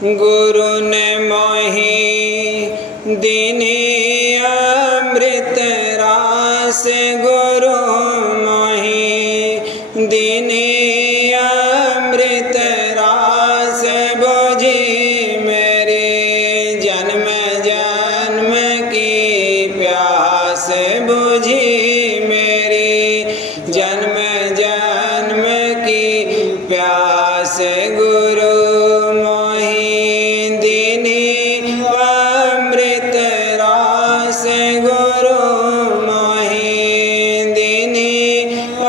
गुरु ने मोहि दीनी अमृत रास, गुरु मोहि दीनी अमृत रास, बुझी मेरी जन्म जन्म की प्यास, बुझी मेरी जन्म जन्म की प्यास। गुरु मोहि दीनी अमृत रास, गुरु मोहि दीनी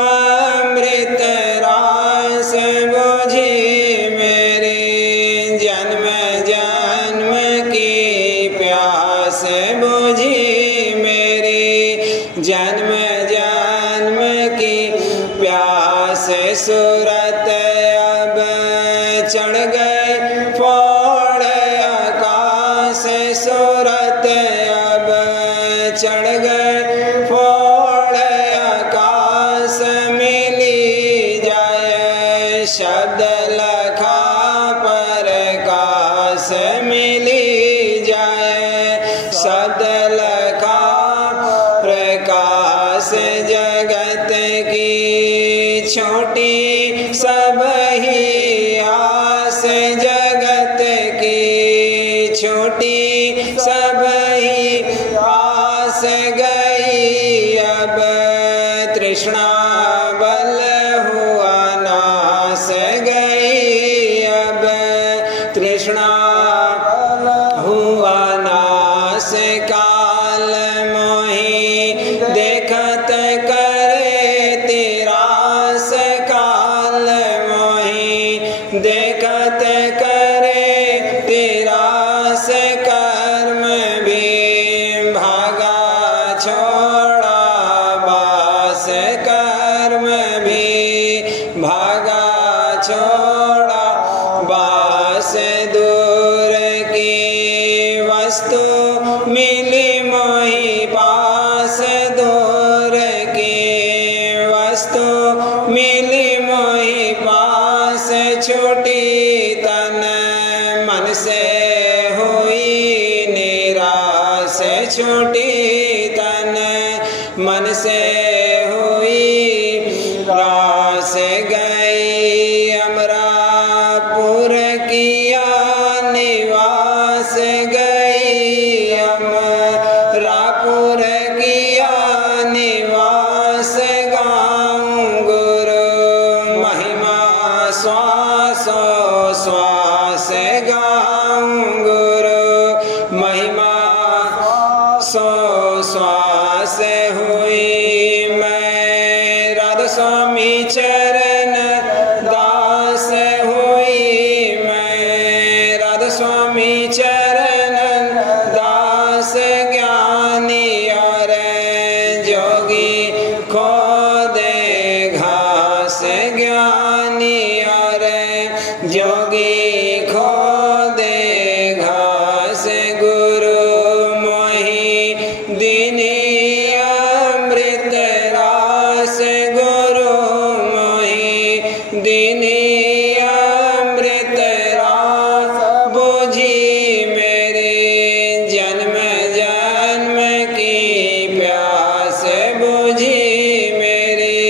अमृत रास, बुझी मेरी जन्म जन्म की प्यास, बुझी मेरी जन्म जन्म की प्यास। सूरत अब चढ़ गए फोड़ आकाश, सूरत अब चढ़ गए फोड़ आकाश, मिली जाए शब्द लखा प्रकाश, मिली जाए शब्द लखा प्रकाश। जगत की छोटी सब ही आस, जगत की छोटी सब ही आस, गई अब तृष्णा बल हुआ नाश, गई अब तृष्णा हुआ नाश। काल मोहि देखत करे तिरास, काल मोहि देखत करे तिरास, कर्म भी भागा छोड़ा बास, कर्म भी भागा छोड़ा बास। दूर की वस्तु मिली मोहि पास, दूर की वस्तु मिली मोहि पास, छूटी तन मन से हुई निराश, छूटी तन मन से हुई रास। गई अमरापुर किया निवास, गई अमरापुर किया निवास, गाऊं गुरु महिमा श्वासो श्वास, गाऊं गुरु महिमा सो श्वास। हुई मैं राधा स्वामी चरण दास, हुई मैं राधा स्वामी चरण दास, ज्ञानी और जोगी खो दे घास, ज्ञानी और जोगी खो दे घास। गुरु मोहि दीनी अमृत रास, गुरु मोहि दीनी अमृत रास, बुझी मेरे जन्म जन्म की प्यास, बुझी मेरी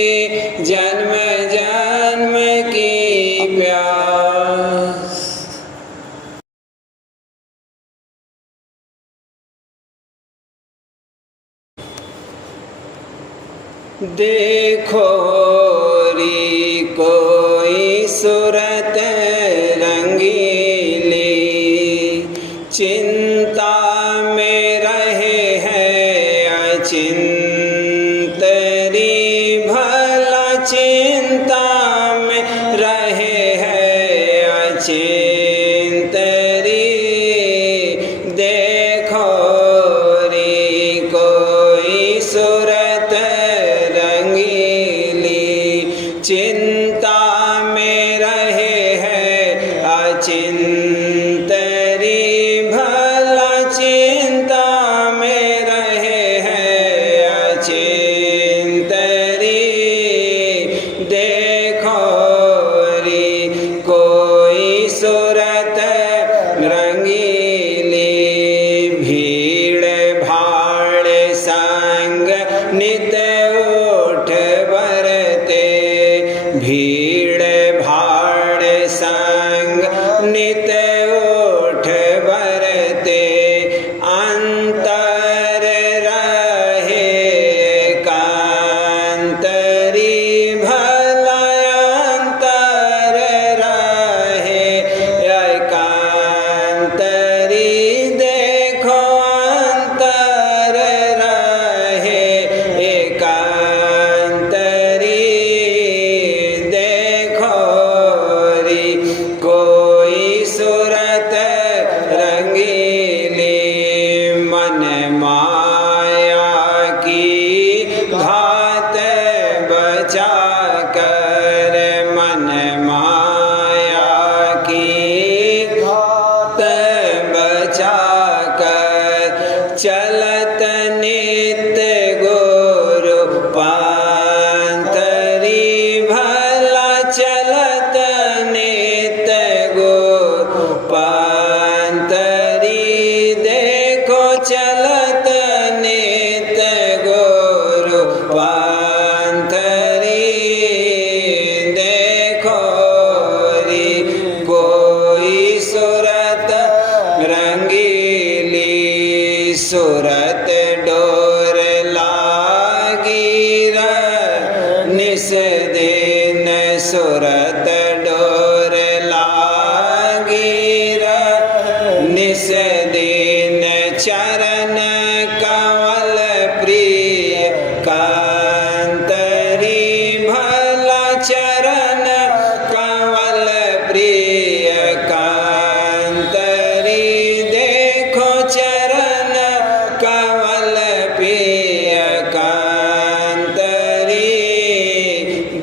जन्म जन्म की प्यास। देखो री कोई सूरत रंगीली, चिंता में रहे हैं अचिंतरी, भला चिंता में रहे हैं अचिंतरी। देखो री कोई सूरत रंगीली, चिंता में रहे हैं अचिंतरी, भला चिंता में रहे हैं अचिंतरी। देखो री कोई सूरत बचा कर मन माया की घात बचा कर चलत नित्य गुरु पांतरी भला चलत नित्य गुरु पांतरी देखो चलत नित्य गुरु पांतरी देखो री कोई सूरत रंगीली सूरत डोर लागी निस दिन सूरत डोर लागी निस दिन चरण कमल प्रिय कांतरी भला चरण कमल प्रिय कांतरी देखो चरण कमल प्रिय कांतरी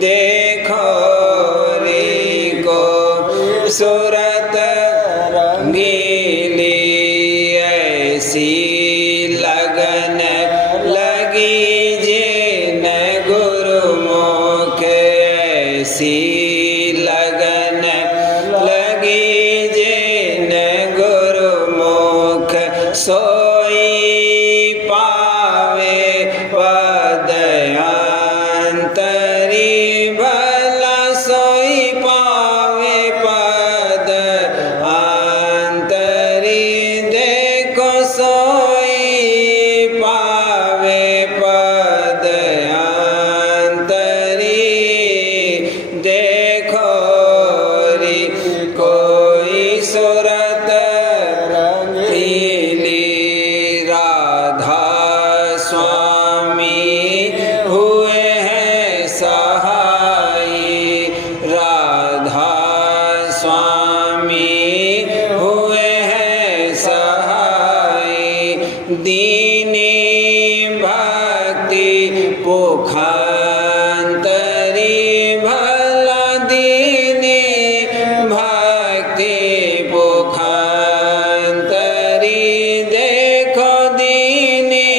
देखो रे को सूरत रंगीली ऐसी लगन लगी जिन गुरुमुख ऐसी लगन लगी जिन गुरुमुख सोई पावे पद अंतरी भला सोई पावे पद अंतरी देखो सोई पावे पद अंतरी देखो री कोई सूरत रंगीली राधा स्वामी हुए हैं सहाई राधा स्वामी हुए हैं सहाई दीनी भक्ति पुखांतरी भला दीनी भक्ति पुखांतरी देखो दीनी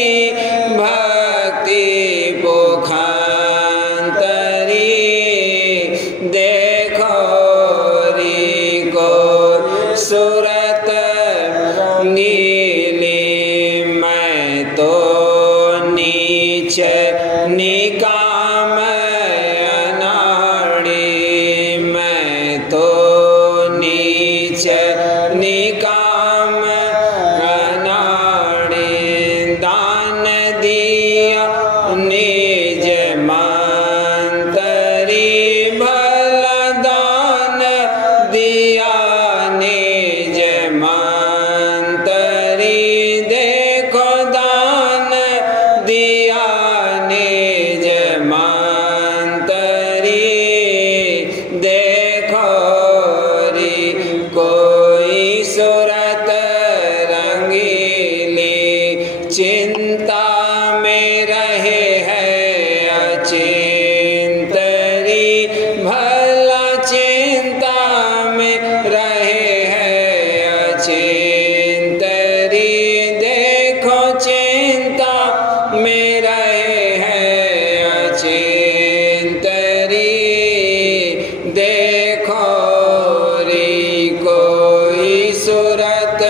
भक्ति पुखांतरी देखो री को सूरत नीली मैं तो नीच निकाम अनाड़ी मैं तो नीच निकाम अनाड़ी दान दिया निज मांतरी भला दान दिया निज मांतरी देखो दान दिया निज मांतरी देखो री कोई सूरत रंगीली चिंता में रहे है अचिंतरी भला चिंता में रहे है अचिंतरी देखो चिंता में रहे है अचिंतरी देखो री कोई सूरत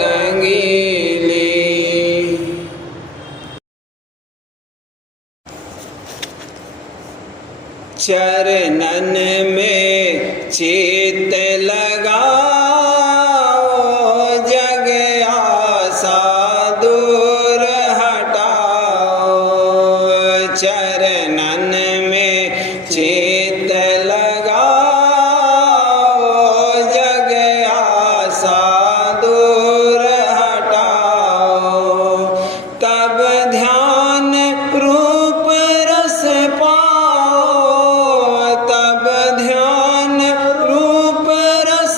रंगीली चरणन में चित्त लगाओ जग आसा दूर हटाओ चरणन में चित्त लगाओ जग आसा दूर हटाओ तब ध्यान रूप रस पाओ तब ध्यान रूप रस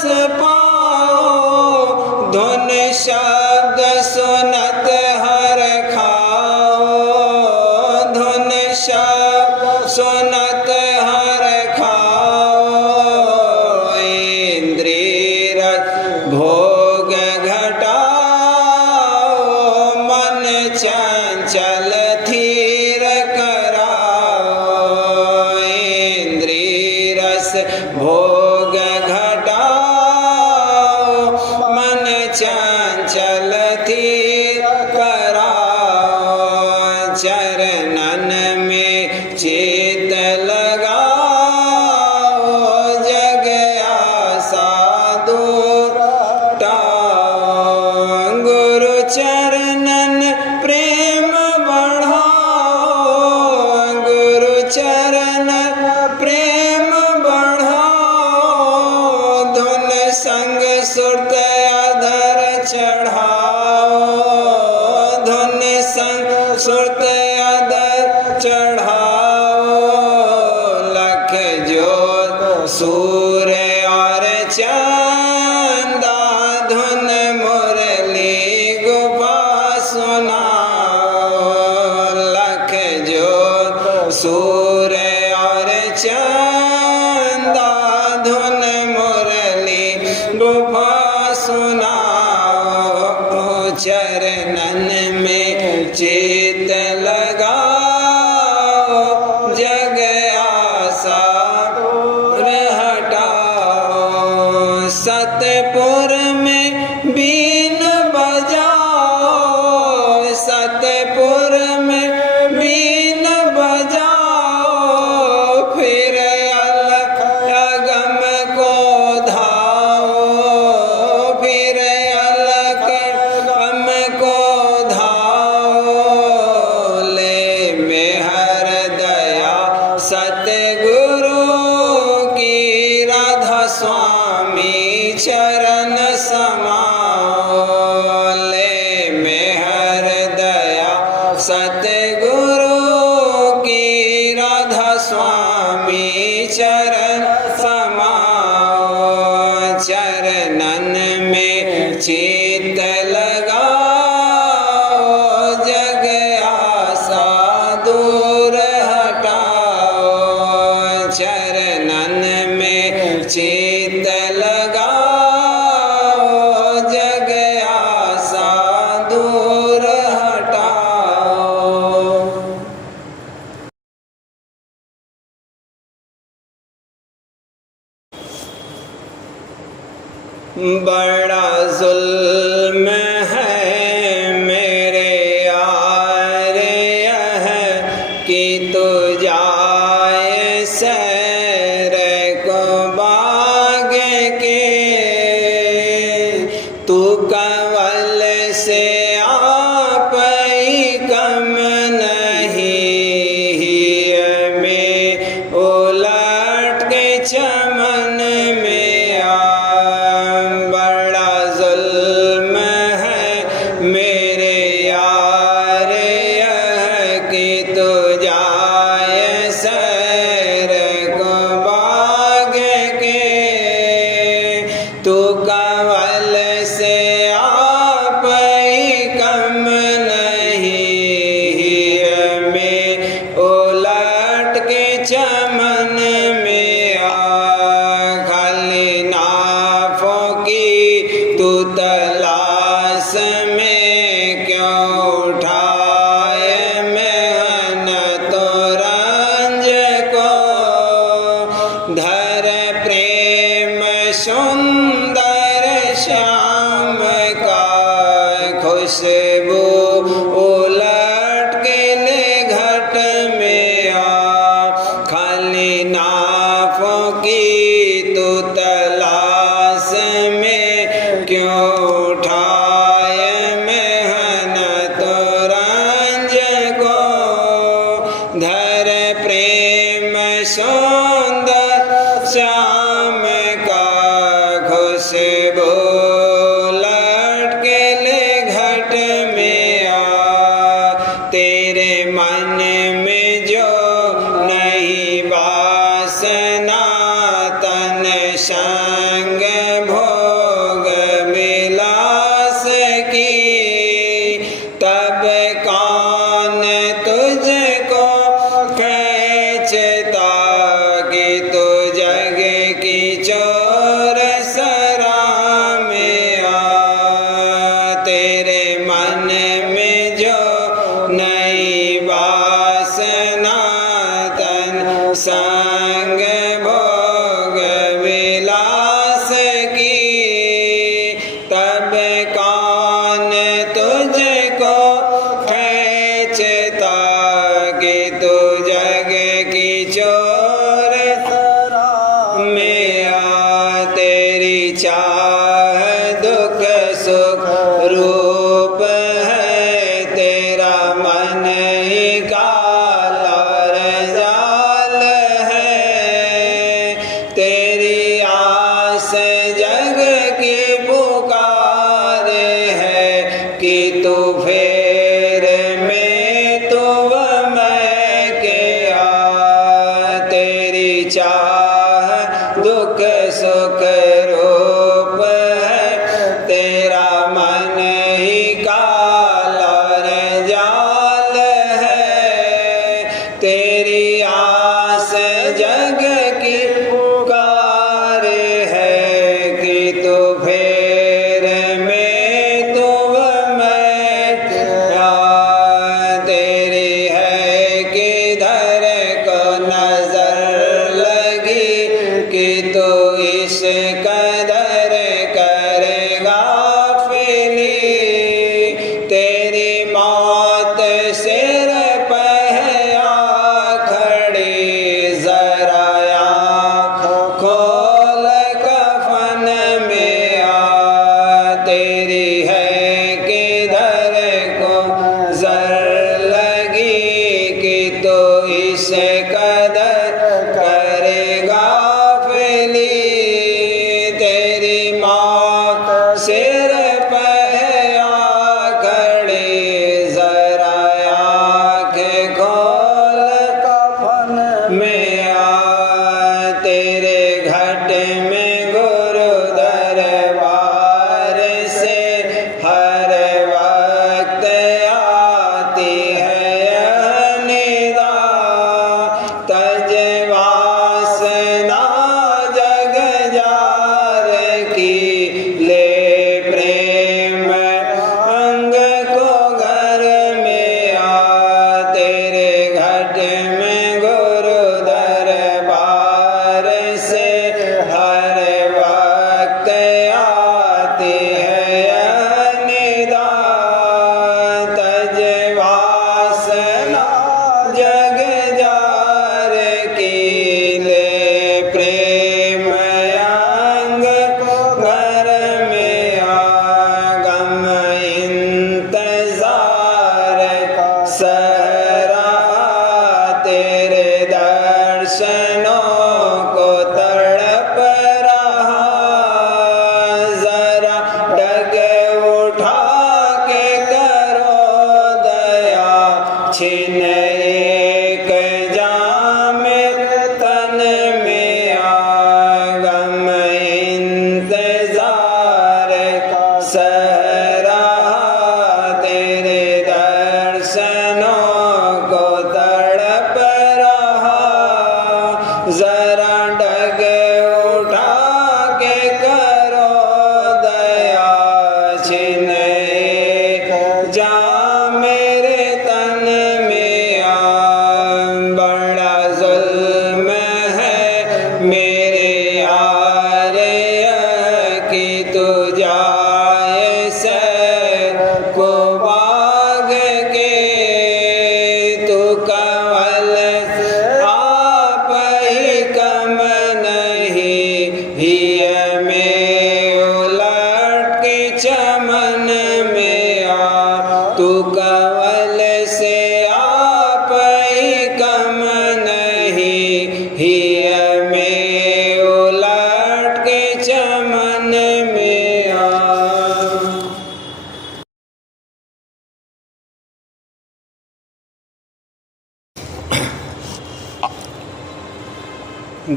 भोग घटाओ, मन चंचल थी कराओ, चरणन में चित लगाओ, जग आशा दूर हटाओ। गुरु चरणन प्रेम बढ़ाओ, गुरु चरण प्रेम बढ़ाओ, धुन संग सुरत अधर चढ़ाओ, धुन संग सुरत अधर चढ़ाओ। लख ज्योत सूर्य और चंदा, धुन मुरली गुफा सुनाओ, लख ज्योत सूर्य और चंदा, धुन मुरली गुफा सुनाओ। चरणन में चित लगाओ, जग आशा दूर हटाओ। सतपुर में बीन बजाओ, सतपुर में बीन बजाओ, फिर अलख अगम को धाओ, फिर अलख अगम को धाओ। ले मेहर दया सतगुरु की, राधा स्वामी चरण समाओ। ले मेहर दया सतगुरु की, राधा स्वामी चरण समाओ। चरणन में चित लगाओ, जग आशा दूर हटाओ। चरणन में चित लगाओ, जग आशा दूर हटाओ। बड़ा जुल्म है मेरे यार यह कि तू जाए सैर को बाग के, तू कंवल से आप ही कम नहीं, में उलट के चमन में आ। बड़ा जुल्म है मेरे यार यह कि तू जाए सैर को बाग के, तू कंवल से आप ही कम नहीं, में उलट के चमन में आ। खाली नाफों की तू तलाश में क्यों उठाए मेहनत रंज को, धर प्रेम सुंदर श्याम का खुशबू उलट के ले घट में आ। खाली नाफों की तू तलाश में क्यों उठाए मेहनत रंज को, धर प्रेम सुंदर श्याम का खुशबू लट के ले घट में आ। तेरे मन में जो नहीं वासना, तन संग भोग विलास की, तब कौन तुझको खींचता कि तू जग की चोर सरा में आ। तेरे मन में जो नई वासना, तन संग भोग चोर में आ तेरी चाह दुख सुख रूप है तेरा मन ही काला जाल है तेरी आस जग की पुकार है कि तू फेर में तू मैं के आ तेरी चाह दुख सुख रूप है तेरा मन ही काला जाल है तेरी आस जग की पुकार है कि तू फेर में तू मैं क्या तेरी है किधर को नजर लगी कि तू इस कदर करेगा फिली तेरी मौत सिर पे आ खड़ी जरा आँख खोल कफन में आ तेरी है किधर को जर लगी कि तू इस कदर करेगा फिली तेरी मौत सिर पे आ खड़ी जरा आँख खोल कफन में आ तेरे घट में गुरु दरबार से हर वक्त आती है यह निदा तज वासना जग जार की ले प्रेम अंग को घर में आ तेरे घट में गुरु दरबार से हर वक्त आती है यह निदा तज वासना जग जार की ले प्रेम अंग घर में आ गम इंतजार सहरा तेरे दर्शनों को तड़प रहा जरा डग उठा के करो दया छिन एक जाम तन में आ गम इंतजार सहरा तेरे दर्शनों को तड़प रहा जरा डग उठा के करो दया छिन एक जा मेरे तन में आ बड़ा जुल्म है मेरे यार कि तू जाए से को बाग के तू कवल आप ही कम नहीं हिय में उलट के चमन में आ तू कवल से आप ही कम नहीं हिय में उलट के चमन में आ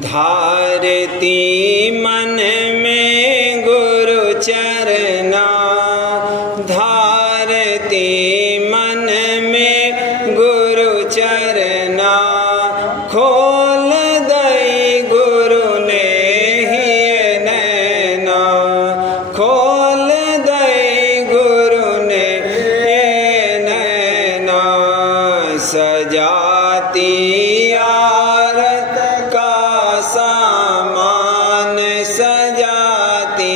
धारती मन में गुरु चरना धारती मन में गुरु चरना खोल दई गुरु ने ही नैना खोल दई गुरु ने नैना सजाती आरत का सामान सजाती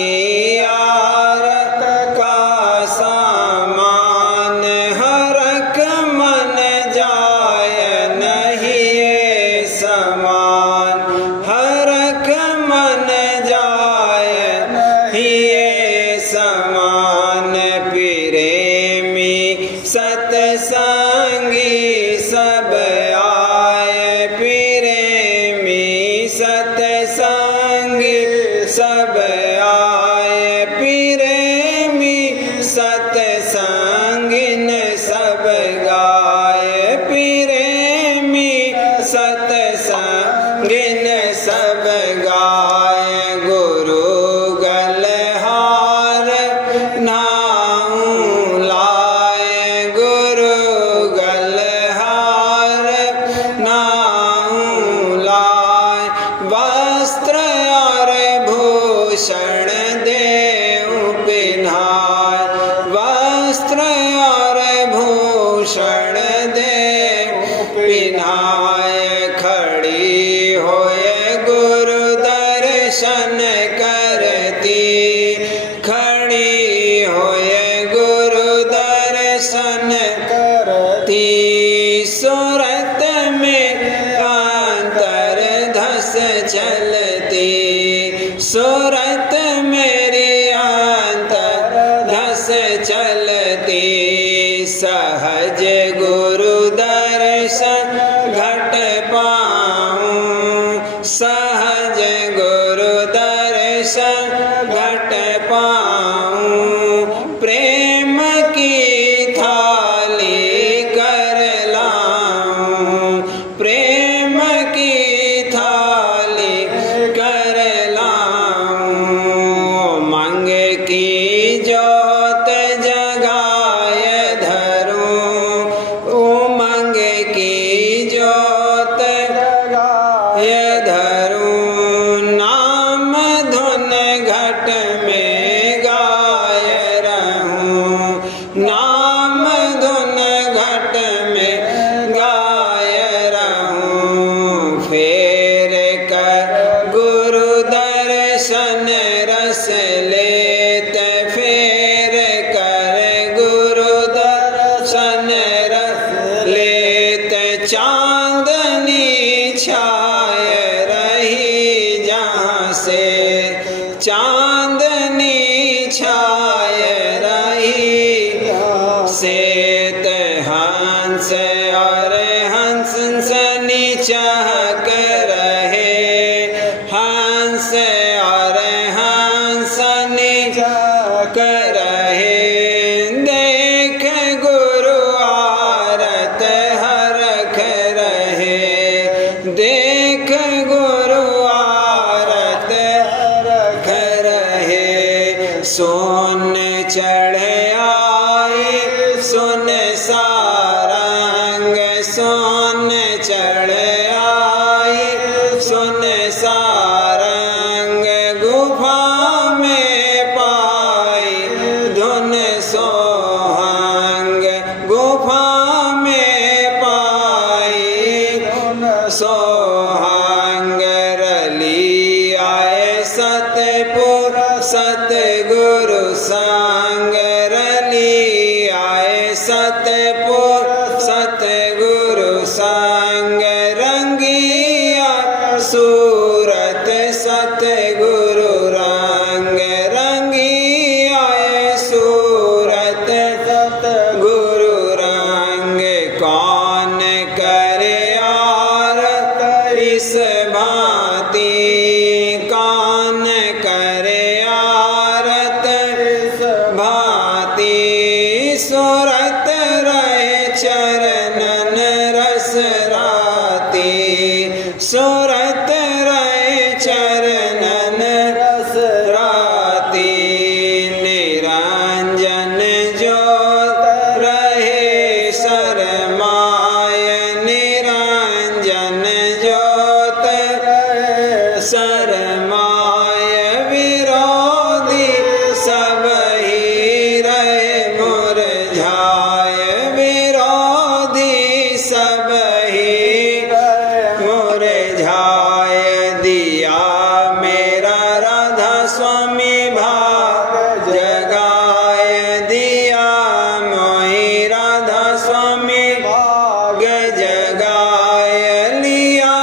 समान, हरख मन जाय हिये समान। प्रेमी सतसंगी सब आए, प्रेमी सतसंगी सब आए, प्रेमी सतसंगिन सब गाए, प्रेमी सतसंगिन सब गाए। गुरु गलहार नाऊ लाए, गुरु गलहार नाऊ लाए। वस्त्र और भूषण देऊ पिन्हाय, वस्त्र और भूषण देऊ पिन्हाय। खड़ी होए गुरु दर्शन करती, खड़ी होए गुरु दर्शन करती। सूरत में अंतर धस चलती, सूरत मेरी अंतर धस चलती। सहज गुरु दर्शन घट पाऊं, सहज गुरु दर्शन घट पाऊं। प्रेम की थाली कर लाऊं, प्रेम की थाली कर लाऊं। मंग की जोत जगाय धरूं, उमंग की जोत जगाय धरूं। नाम धुन घट में गाय रहूं, नाम धुन घट में गाय रहूं। फेर कर गुरु दर्शन रस लेत, फेर कर गुरु दर्शन रस लेत। चांदनी छाय रही जहाँ से, चांदनी छाय रही सेत। हंस और हंस सनी चहक रहे, हंस और हंस चहक रहे। देख गुरु आरत हरख रहे, देख गुरु आरत हरख रहे। सोन चढ़ आए सुन सारंग, सोन चढ़ आए सुन सारंग। गुफा में पाई धुन सोहंग, गुफा में पाई धुन सोहंग। रली आए सतपुर सतगुरु संग, रली आए सतपुर सतगुरु संग। रंगिया सूरत सतगुरु रंग, रंगिया सूरत सतगुरु रंग। कौन करे आरत इस भांति, कौन करे आरत इस भांति। सूरत रहे चरणन रस राती, सूरत रहे चरणन रस राती। निरंजन ज्योत रहे सरमाय, निरंजन ज्योत रहे सरमाय। विरोधी सब ही रहे मुरझाय, विरोधी सब ही रहे मुरझाय। दिया मेरा राधा स्वामी भाग जगाए, दिया मोहि राधा स्वामी भाग जगाए। लिया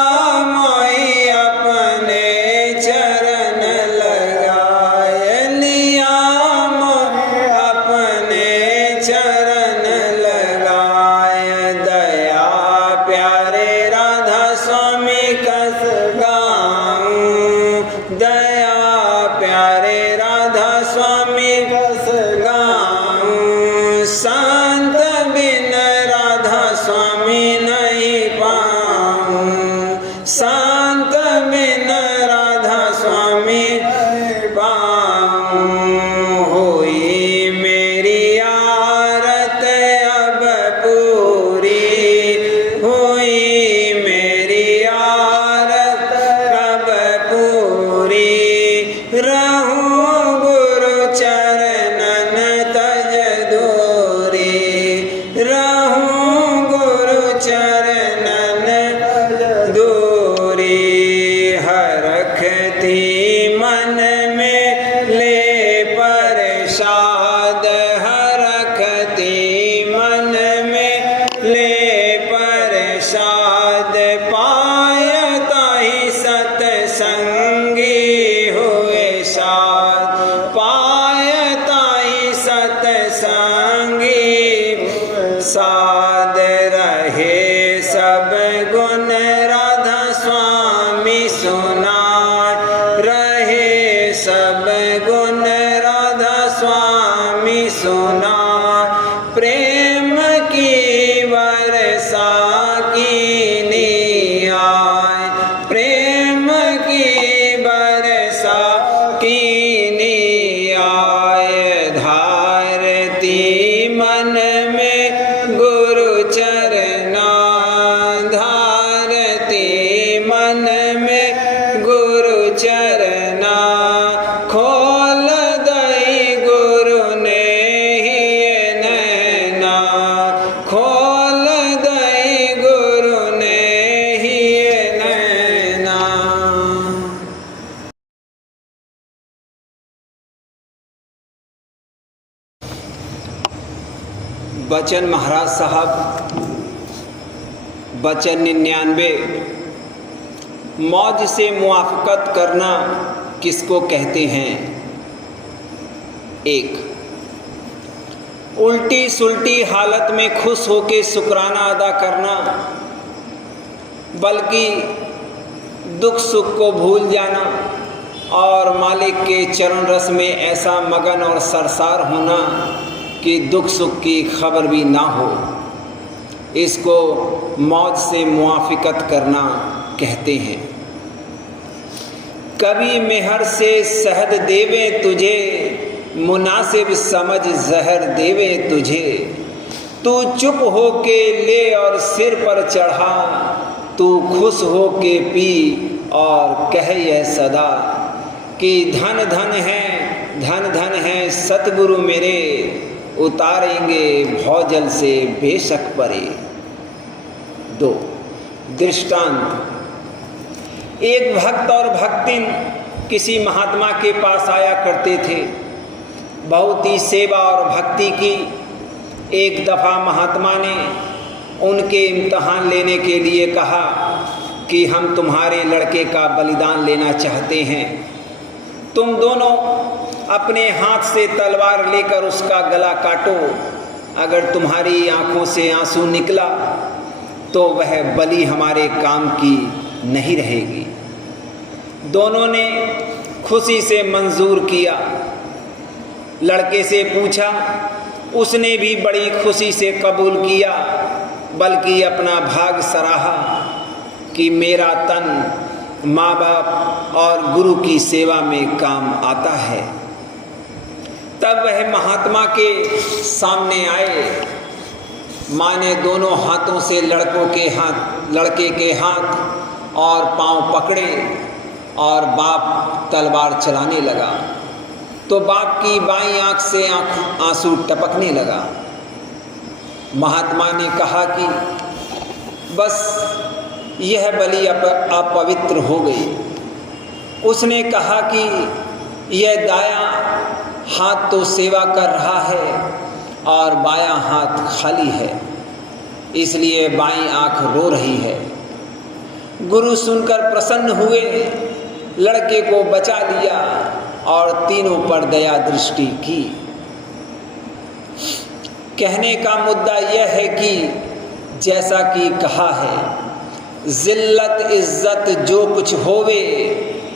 सुनाए, रहे सब गुण राधा स्वामी सुनाए, प्रेम की वर्षा कीनी आए, प्रेम की वर्षा कीनी आए, धारती मन में गुरु चरना, धारती मन में गुरु चरना, खोल दई गुरु ने ही नैना, खोल दई गुरु ने ही नैना। बचन महाराज साहब, बचन 99। मौज से मुआफ़क़त करना किसको कहते हैं? 1, उल्टी सुल्टी हालत में खुश होकर शुक्राना अदा करना, बल्कि दुख सुख को भूल जाना और मालिक के चरण रस में ऐसा मगन और सरसार होना कि दुख सुख की खबर भी ना हो, इसको मौज से मुआफ़क़त करना कहते हैं। कभी मेहर से शहद देवे तुझे, मुनासिब समझ जहर देवे तुझे, तू चुप हो के ले और सिर पर चढ़ा, तू खुश हो के पी और कह यह सदा कि धन धन है, धन धन है सतगुरु मेरे, उतारेंगे भौजल से बेशक परे। 2, दृष्टांत। एक भक्त और भक्तिन किसी महात्मा के पास आया करते थे, बहुत ही सेवा और भक्ति की। एक दफ़ा महात्मा ने उनके इम्तहान लेने के लिए कहा कि हम तुम्हारे लड़के का बलिदान लेना चाहते हैं, तुम दोनों अपने हाथ से तलवार लेकर उसका गला काटो, अगर तुम्हारी आंखों से आंसू निकला तो वह बलि हमारे काम की नहीं रहेगी। दोनों ने खुशी से मंजूर किया। लड़के से पूछा, उसने भी बड़ी खुशी से कबूल किया, बल्कि अपना भाग सराहा कि मेरा तन माँ बाप और गुरु की सेवा में काम आता है। तब वह महात्मा के सामने आए। माँ ने दोनों हाथों से लड़के के हाथ और पांव पकड़े और बाप तलवार चलाने लगा तो बाप की बाईं आंख से आंसू टपकने लगा। महात्मा ने कहा कि बस यह बलि अपवित्र हो गई। उसने कहा कि यह दायां हाथ तो सेवा कर रहा है और बायां हाथ खाली है, इसलिए बाईं आंख रो रही है। गुरु सुनकर प्रसन्न हुए, लड़के को बचा लिया और तीनों पर दया दृष्टि की। कहने का मुद्दा यह है कि जैसा कि कहा है, जिल्लत इज्जत जो कुछ होवे,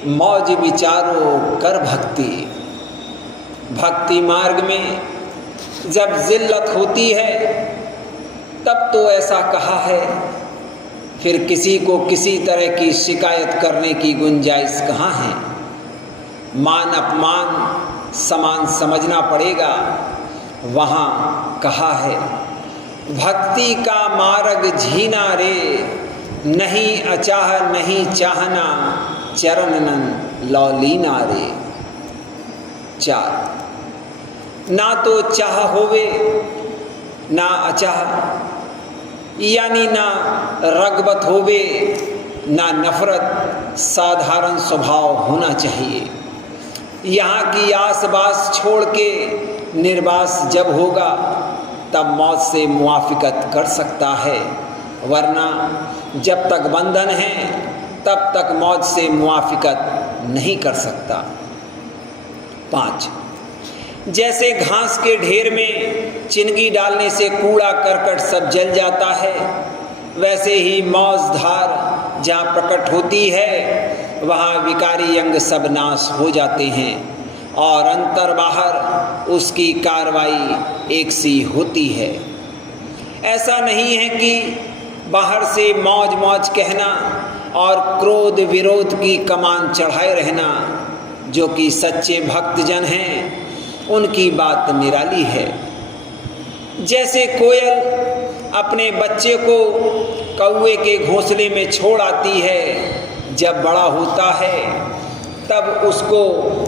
मौज विचारो कर भक्ति। भक्ति मार्ग में जब जिल्लत होती है तब तो ऐसा कहा है, फिर किसी को किसी तरह की शिकायत करने की गुंजाइश कहाँ है। मान अपमान समान समझना पड़ेगा। वहाँ कहा है, भक्ति का मार्ग झीना रे, नहीं अचाह नहीं चाहना, चरणन लौलीना रे। 4, ना तो चाह होवे ना अचाह, यानी ना रगबत होवे ना नफरत, साधारण स्वभाव होना चाहिए। यहाँ की आस बास छोड़ के निर्वास जब होगा तब मौत से मुआफ़क़त कर सकता है, वरना जब तक बंधन है तब तक मौत से मुआफ़क़त नहीं कर सकता। 5, जैसे घास के ढेर में चिंगी डालने से कूड़ा करकट सब जल जाता है, वैसे ही मौज धार जहाँ प्रकट होती है वहाँ विकारी अंग सब नाश हो जाते हैं और अंतर बाहर उसकी कार्रवाई एक सी होती है। ऐसा नहीं है कि बाहर से मौज मौज कहना और क्रोध विरोध की कमान चढ़ाए रहना। जो कि सच्चे भक्तजन हैं उनकी बात निराली है। जैसे कोयल अपने बच्चे को कौवे के घोंसले में छोड़ आती है, जब बड़ा होता है तब उसको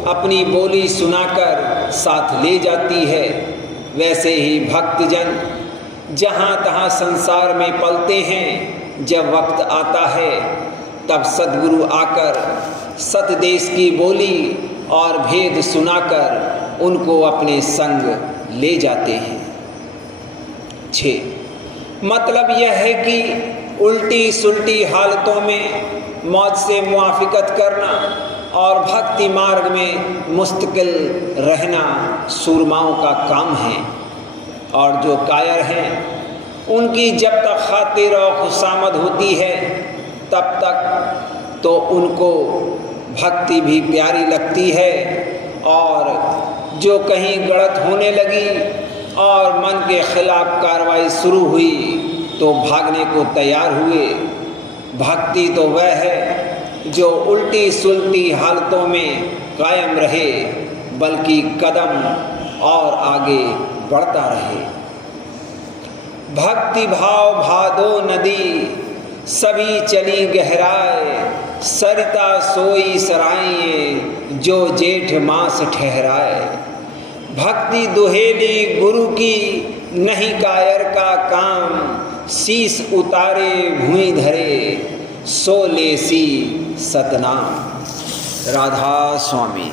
अपनी बोली सुनाकर साथ ले जाती है, वैसे ही भक्तजन जहाँ तहाँ संसार में पलते हैं। जब वक्त आता है तब सद्गुरु आकर सतदेश की बोली और भेद सुनाकर उनको अपने संग ले जाते हैं। 6 मतलब यह है कि उल्टी सुल्टी हालतों में मौत से मुआफिकत करना और भक्ति मार्ग में मुस्तकिल रहना सूरमाओं का काम है। और जो कायर हैं उनकी जब तक खातिर और खुशामद होती है तब तक तो उनको भक्ति भी प्यारी लगती है, और जो कहीं गलत होने लगी और मन के खिलाफ कार्रवाई शुरू हुई तो भागने को तैयार हुए। भक्ति तो वह है जो उल्टी सुलटी हालतों में कायम रहे, बल्कि कदम और आगे बढ़ता रहे। भक्ति भाव भादो नदी सभी चली गहराए, सरिता सोई सराइए जो जेठ मास ठहराए। भक्ति दुहेली गुरु की नहीं कायर का काम, शीस उतारे भूमि धरे सो लेसी सतनाम। राधा स्वामी।